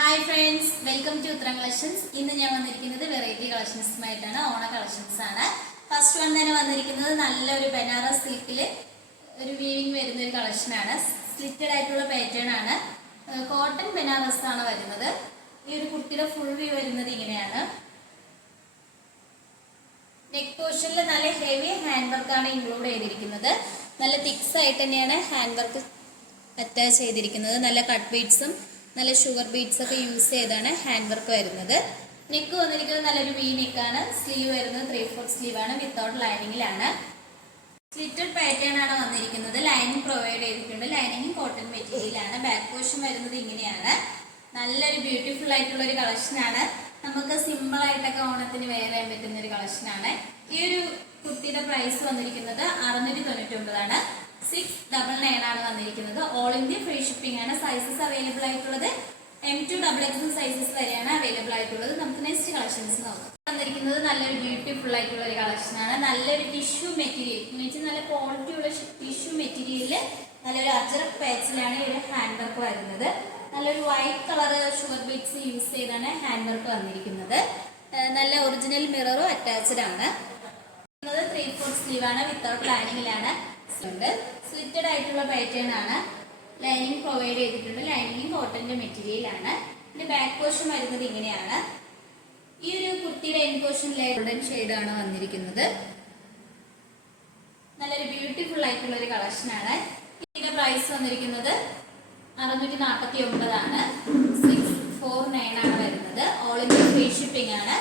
Hi friends welcome to Uthram collections ഇന്ന് ഞാൻ വന്നിരിക്കുന്നത് വെറൈറ്റി കളക്ഷൻസുമായിട്ടാണ് ഓണ കളക്ഷൻസ് ആണ്. ഫസ്റ്റ് വൺ തന്നെ വന്നിരിക്കുന്നത് നല്ലൊരു ബനാറസ് സിൽക്കിൽ ഒരു വീവിങ് വരുന്ന ഒരു കളക്ഷനാണ് സ്ലിറ്റഡ് ആയിട്ടുള്ള പാറ്റേൺ ആണ്. കോട്ടൺ ബനാറസ് ആണ് വരുന്നത്. ഈ ഒരു കുട്ടിയുടെ ഫുൾ വ്യൂ വരുന്നത് ഇങ്ങനെയാണ്. നെക്ക് പോർഷനിൽ നല്ല ഹെവി ഹാൻഡ് വർക്ക് ആണ് ഇൻക്ലൂഡ് ചെയ്തിരിക്കുന്നത്. നല്ല തിക്സ് ആയിട്ട് തന്നെയാണ് ഹാൻഡ് വർക്ക് അറ്റാച്ച് ചെയ്തിരിക്കുന്നത്. നല്ല കട്ട് ബീഡ്സും നല്ല ഷുഗർ ബീഡ്സ് ഒക്കെ യൂസ് ചെയ്താണ് ഹാൻഡ് വർക്ക് വരുന്നത്. നെക്ക് വന്നിരിക്കുന്നത് നല്ലൊരു വി നെക്കാണ് സ്ലീവ് വരുന്നത് ത്രീ ഫോർ സ്ലീവ് ആണ്. വിത്തൗട്ട് ലൈനിങ്ങിലാണ് സ്ലിറ്റഡ് പാറ്റേൺ ആണ് വന്നിരിക്കുന്നത്. ലൈനിങ് പ്രൊവൈഡ് ചെയ്തിട്ടുണ്ട്. ലൈനിങ് കോട്ടൺ മെറ്റീരിയലാണ് ബാക്ക് പോർഷൻ വരുന്നത് ഇങ്ങനെയാണ്. നല്ലൊരു ബ്യൂട്ടിഫുൾ ആയിട്ടുള്ള ഒരു കളക്ഷനാണ് നമുക്ക് സിമ്പിൾ ആയിട്ടൊക്കെ ഓണത്തിന് ചെയ്യാൻ പറ്റുന്ന ഒരു കളക്ഷനാണ് ഈ ഒരു കുർത്തിയുടെ പ്രൈസ് വന്നിരിക്കുന്നത് അറുന്നൂറ്റി തൊണ്ണൂറ്റി ഒമ്പതാണ് സിക്സ് ഡബിൾ നയൻ ആണ് വന്നിരിക്കുന്നത് ഓൾ ഇന്ത്യ ഫ്രീ ഷിപ്പിംഗ് ആണ്. സൈസസ് അവൈലബിൾ ആയിട്ടുള്ളത്. M to double X sizes വരെയാണ് അവൈലബിൾ ആയിട്ടുള്ളത്. നമുക്ക് നെക്സ്റ്റ് കളക്ഷൻസ് നോക്കാം. വന്നിരിക്കുന്നത് നല്ലൊരു ബ്യൂട്ടിഫുൾ ആയിട്ടുള്ള ഒരു കളക്ഷൻ ആണ്. നല്ലൊരു ടിഷ്യൂ മെറ്റീരിയൽ എന്ന് വെച്ചാൽ നല്ല ക്വാളിറ്റി ഉള്ള ടിഷ്യൂ മെറ്റീരിയലിൽ നല്ലൊരു അജറക് പാച്ചിലാണ് ഈ ഒരു ഹാൻഡ് വർക്ക് വരുന്നത്. നല്ലൊരു white colour sugar beads use ചെയ്താണ് ഹാൻഡ് വർക്ക് വന്നിരിക്കുന്നത് നല്ല ഒറിജിനൽ മിററും അറ്റാച്ച്ഡ് ആണ്. ത്രീ ഫോർ സ്ലീവ് ആണ്. വിത്തൗട്ട് പ്ലാനിങ്ങിലാണ് ഉണ്ട് സ്ലിറ്റഡ് ആയിട്ടുള്ള പാറ്റേൺ ആണ്. ലൈനിങ് പ്രൊവൈഡ് ചെയ്തിട്ടുണ്ട്. ലൈനിങ് കോട്ടന്റെ മെറ്റീരിയൽ ആണ്. ഇതിന്റെ ബാക്ക് പോർഷൻ വരുന്നത് ഇങ്ങനെയാണ്. ഈ ഒരു കുർത്തിയുടെ എൻ പോർഷൻ ഗോൾഡൻ ഷെയ്ഡ് ആണ് വന്നിരിക്കുന്നത്. നല്ലൊരു ബ്യൂട്ടിഫുൾ ആയിട്ടുള്ള ഒരു കളക്ഷൻ ആണ്. ഇതിന്റെ പ്രൈസ് വന്നിരിക്കുന്നത് അറുന്നൂറ്റി നാൽപ്പത്തി ഒമ്പതാണ് സിക്സ് ഫോർ നയൻ ആണ് വരുന്നത്. ഓൾ ഇന്ത്യ ഫ്രീ ഷിപ്പിംഗ് ആണ്.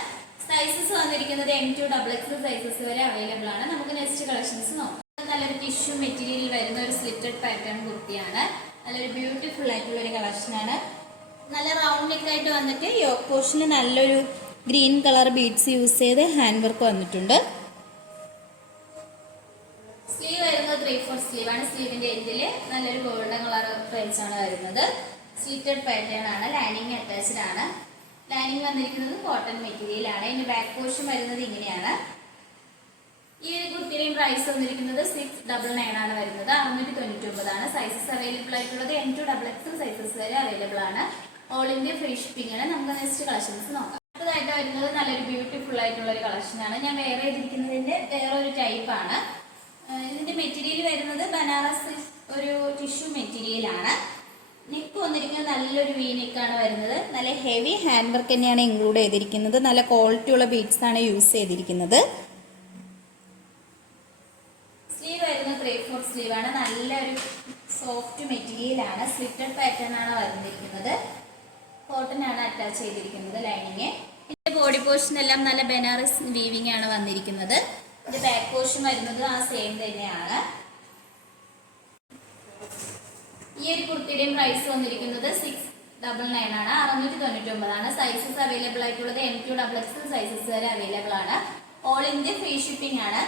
സൈസസ് വന്നിരിക്കുന്നത് M to double X sizes വരെ അവൈലബിൾ ആണ്. നമുക്ക് നെക്സ്റ്റ് കളക്ഷൻസ് നോക്കാം. നല്ലൊരു ടിഷ്യൂ മെറ്റീരിയൽ വരുന്ന ഒരു സ്ലിറ്റഡ് പാറ്റേൺ കുർത്തിയാണ്. നല്ലൊരു ബ്യൂട്ടിഫുൾ ആയിട്ടുള്ള ഒരു കളക്ഷനാണ് നല്ല റൗണ്ട് നെക്ക് ആയിട്ട് വന്നിട്ട് യോക്ക് പോർഷന് നല്ലൊരു ഗ്രീൻ കളർ ബീഡ്സ് യൂസ് ചെയ്ത് ഹാൻഡ് വർക്ക് വന്നിട്ടുണ്ട്. സ്ലീവ് വരുന്നത് ത്രീ ഫോർ സ്ലീവ് ആണ്. സ്ലീവിന്റെ എൻഡിൽ നല്ലൊരു ഗോൾഡൻ കളർ ഫ്രെയിംസ് ആണ് വരുന്നത്. സ്ലിറ്റഡ് പാറ്റേൺ ആണ് ലൈനിങ് അറ്റാച്ച്ഡ് ആണ്. ലൈനിങ് വന്നിരിക്കുന്നത് കോട്ടൺ മെറ്റീരിയൽ ആണ്. ഇതിന്റെ ബാക്ക് പോർഷൻ വരുന്നത് ഇങ്ങനെയാണ്. ഈ ഒരു കുർത്തിയുടെയും പ്രൈസ് വന്നിരിക്കുന്നത് ഡബിൾ നയൻ ആണ് വരുന്നത്. അറുന്നൂറ്റി തൊണ്ണൂറ്റി ഒമ്പതാണ് സൈസസ് അവൈലബിൾ ആയിട്ടുള്ളത് M to double X sizes വരെ അവൈലബിൾ ആണ്. ഓൾ ഇന്ത്യ ഫ്രീ ഷിപ്പിംഗ് ആണ്. നമുക്ക് നെക്സ്റ്റ് കളക്ഷൻസ് നോക്കാം. അടുത്തതായിട്ട് വരുന്നത് നല്ലൊരു ബ്യൂട്ടിഫുൾ ആയിട്ടുള്ള ഒരു കളക്ഷനാണ് ഞാൻ വേറെ ഇരിക്കുന്നതിന്റെ വേറെ ഒരു ടൈപ്പ് ആണ് ഇതിന്റെ മെറ്റീരിയൽ വരുന്നത് ബനാറസ് ഒരു ടിഷ്യൂ മെറ്റീരിയൽ ആണ്. നെക്ക് വന്നിരിക്കുന്നത് നല്ലൊരു വീനെക്കാണ് വരുന്നത്. നല്ല ഹെവി ഹാൻഡ് വർക്ക് തന്നെയാണ് ഇൻക്ലൂഡ് ചെയ്തിരിക്കുന്നത്. നല്ല ക്വാളിറ്റി ഉള്ള ബീഡ്സ് ആണ് യൂസ് ചെയ്തിരിക്കുന്നത് സ്ലീവ് ഫോർ സ്ലീവ് ആണ് നല്ലൊരു സോഫ്റ്റ് മെറ്റീരിയൽ ആണ് സ്ലിറ്റഡ് പാറ്റേൺ ആണ് വന്നിരിക്കുന്നത്. കോട്ടൺ ആണ് അറ്റാച്ച് ചെയ്തിരിക്കുന്നത് ലൈനിങ്. ഇതിന്റെ ബോഡി പോർഷൻ എല്ലാം നല്ല ബനാറസ് വീവിംഗ് ആണ് വന്നിരിക്കുന്നത്. ഇതിന്റെ ബാക്ക് പോർഷൻ വരുന്നത് ആ സെയിം തന്നെയാണ്. ഈ ഒരു കുർത്തിയുടെയും പ്രൈസ് വന്നിരിക്കുന്നത് സിക്സ് ഡബിൾ നയൻ ആണ്. അറുന്നൂറ്റി തൊണ്ണൂറ്റി ഒമ്പതാണ് സൈസസ് അവൈലബിൾ ആയിട്ടുള്ളത് M to double X sizes വരെ അവൈലബിൾ ആണ്. ഓൾ ഇന്ത്യ ഫ്രീ ഷിപ്പിംഗ് ആണ്.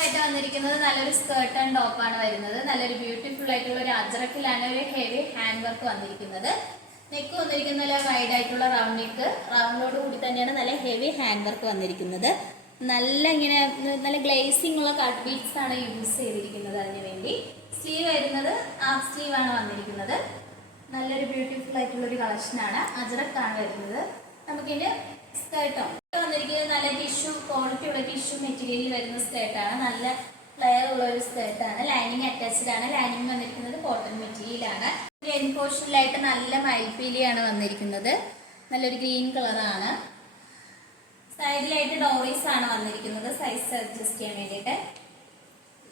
ആയിട്ട് വന്നിരിക്കുന്നത് നല്ലൊരു സ്കേർട്ട് ആൻഡ് ടോപ്പ് ആണ് വരുന്നത്. നല്ലൊരു ബ്യൂട്ടിഫുൾ ആയിട്ടുള്ള ഒരു അജറക്കിലാണ് ഒരു ഹെവി ഹാൻഡ് വർക്ക് വന്നിരിക്കുന്നത്. നെക്ക് വന്നിരിക്കുന്ന നല്ല വൈഡ് ആയിട്ടുള്ള റൗണ്ട് നെക്ക് റൗണ്ടിനോട് കൂടി തന്നെയാണ് നല്ല ഹെവി ഹാൻഡ് വർക്ക് വന്നിരിക്കുന്നത്. നല്ല ഇങ്ങനെ നല്ല ഗ്ലേസിംഗ് ഉള്ള കട്ട് ബീഡ്സ് ആണ് യൂസ് ചെയ്തിരിക്കുന്നത് അതിന് വേണ്ടി. സ്ലീവ് വരുന്നത് ഹാഫ് സ്ലീവ് ആണ് വന്നിരിക്കുന്നത്. നല്ലൊരു ബ്യൂട്ടിഫുൾ ആയിട്ടുള്ള ഒരു കളക്ഷനാണ് അജറക്കാണ് വരുന്നത്. നമുക്കിത് സ്കേർട്ടോ വന്നിരിക്കുന്നത് നല്ല ടിഷ്യൂ ക്വാളിറ്റി ഉള്ള ടിഷ്യൂ മെറ്റീരിയൽ വരുന്ന സ്കേർട്ടാണ് നല്ല ഫ്ലെയർ ഉള്ള ഒരു സ്കേർട്ടാണ് ലൈനിങ് അറ്റാച്ച്ഡ് ആണ്. ലൈനിങ് വന്നിരിക്കുന്നത് കോട്ടൺ മെറ്റീരിയലാണ് എൻ പോർഷനിലായിട്ട് നല്ല മയിൽപ്പീലിയാണ് വന്നിരിക്കുന്നത്. നല്ലൊരു ഗ്രീൻ കളറാണ് സൈഡിലായിട്ട് ഡോറീസ് ആണ് വന്നിരിക്കുന്നത്. സൈസ് അഡ്ജസ്റ്റ് ചെയ്യാൻ വേണ്ടിയിട്ട്.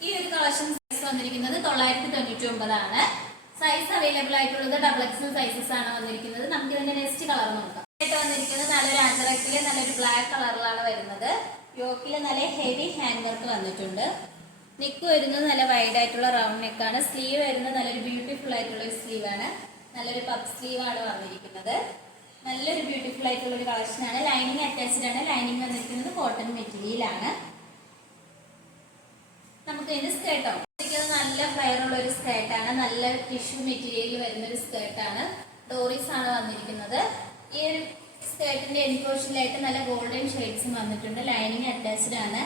ഈ ഒരു കളക്ഷൻ സൈസ് വന്നിരിക്കുന്നത് തൊള്ളായിരത്തി തൊണ്ണൂറ്റി ഒമ്പതാണ് സൈസ് അവൈലബിൾ ആയിട്ടുള്ളത് ഡബിൾ എക്സൽ സൈസസ് ആണ് വന്നിരിക്കുന്നത്. നമുക്ക് ഇതിന്റെ നെക്സ്റ്റ് കളർ നോക്കാം. വന്നിരിക്കുന്നത് നല്ലൊരു അജറക്കിൽ നല്ലൊരു ബ്ലാക്ക് കളറിലാണ് വരുന്നത്. യോക്കിൽ നല്ല ഹെവി ഹാൻഡ് വർക്ക് വന്നിട്ടുണ്ട്. നെക്ക് വരുന്നത് നല്ല വൈഡ് ആയിട്ടുള്ള റൗണ്ട് നെക്കാണ് സ്ലീവ് വരുന്നത് നല്ലൊരു ബ്യൂട്ടിഫുൾ ആയിട്ടുള്ള ഒരു സ്ലീവ് ആണ്. നല്ലൊരു പപ്പ് സ്ലീവ് ആണ് വന്നിരിക്കുന്നത്. നല്ലൊരു ബ്യൂട്ടിഫുൾ ആയിട്ടുള്ള ഒരു കളക്ഷനാണ് ലൈനിങ് അറ്റാച്ച്ഡ് ആണ്. ലൈനിങ് വന്നിരിക്കുന്നത് കോട്ടൺ മെറ്റീരിയലാണ് നമുക്ക് ഇതിന്റെ സ്കേർട്ടോ നല്ല ഫ്ലെയർ ഉള്ള ഒരു സ്കേർട്ടാണ് നല്ല ടിഷ്യൂ മെറ്റീരിയൽ വരുന്ന ഒരു സ്കേർട്ടാണ് ഡോറീസ് ആണ് വന്നിരിക്കുന്നത്. ഈ ഒരു സ്കേർട്ടിന്റെ എൻഫോർഷനിലായിട്ട് നല്ല ഗോൾഡൻ ഷെയ്ഡ്സും വന്നിട്ടുണ്ട്. ലൈനിങ് അറ്റാച്ച്ഡ് ആണ്.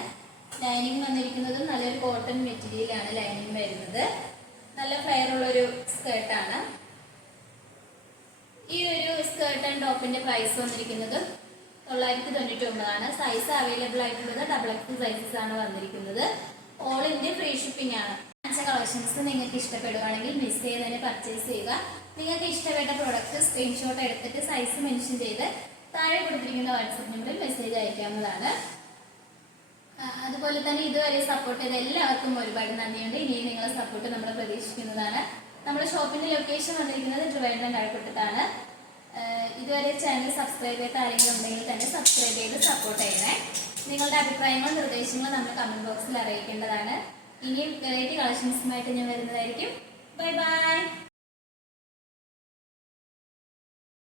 ലൈനിങ് വന്നിരിക്കുന്നതും നല്ലൊരു കോട്ടൺ മെറ്റീരിയലാണ് ലൈനിങ് വരുന്നത്. നല്ല ഒരു സ്കേർട്ടാണ് ഈ ഒരു സ്കേർട്ട് ആൻഡ് ടോപ്പിന്റെ പ്രൈസ് വന്നിരിക്കുന്നത് തൊള്ളായിരത്തി തൊണ്ണൂറ്റി ഒമ്പതാണ് സൈസ് അവൈലബിൾ ആയിട്ടുള്ളത് ഡബിൾ എക്സ് സൈസസ് ആണ് വന്നിരിക്കുന്നത്. ഓൾ ഇന്ത്യ ഫ്രീ ഷിപ്പിംഗ് ആണ്. കളക്ഷൻസ് നിങ്ങൾക്ക് ഇഷ്ടപ്പെടുകയാണെങ്കിൽ മിസ് ചെയ്ത് തന്നെ പർച്ചേസ് ചെയ്യുക. നിങ്ങൾക്ക് ഇഷ്ടപ്പെട്ട പ്രോഡക്റ്റ് സ്ക്രീൻഷോട്ട് എടുത്തിട്ട് സൈസ് മെൻഷൻ ചെയ്ത് താഴെ കൊടുത്തിരിക്കുന്ന വാട്സപ്പ് നമ്പറിൽ മെസ്സേജ് അയക്കാവുന്നതാണ്. അതുപോലെ തന്നെ ഇതുവരെ സപ്പോർട്ട് ചെയ്ത എല്ലാവർക്കും ഒരുപാട് നന്ദിയുണ്ട്. ഇനിയും നിങ്ങളെ സപ്പോർട്ട് നമ്മൾ പ്രതീക്ഷിക്കുന്നതാണ്. നമ്മുടെ ഷോപ്പിന്റെ ലൊക്കേഷൻ വന്നിരിക്കുന്നത് ട്രിവാൻഡ്രം കഴക്കൂട്ടത്താണ് ഇതുവരെ ചാനൽ സബ്സ്ക്രൈബ് ചെയ്ത ആരെങ്കിലും ഉണ്ടെങ്കിൽ തന്നെ സബ്സ്ക്രൈബ് ചെയ്ത് സപ്പോർട്ട് ചെയ്യണേ. നിങ്ങളുടെ അഭിപ്രായങ്ങളും നിർദ്ദേശങ്ങളും നമ്മൾ കമന്റ് ബോക്സിൽ അറിയിക്കേണ്ടതാണ്. ഇനിയും വെറൈറ്റി കളക്ഷൻസുമായിട്ട് ഞാൻ വരുന്നതായിരിക്കും. Bye bye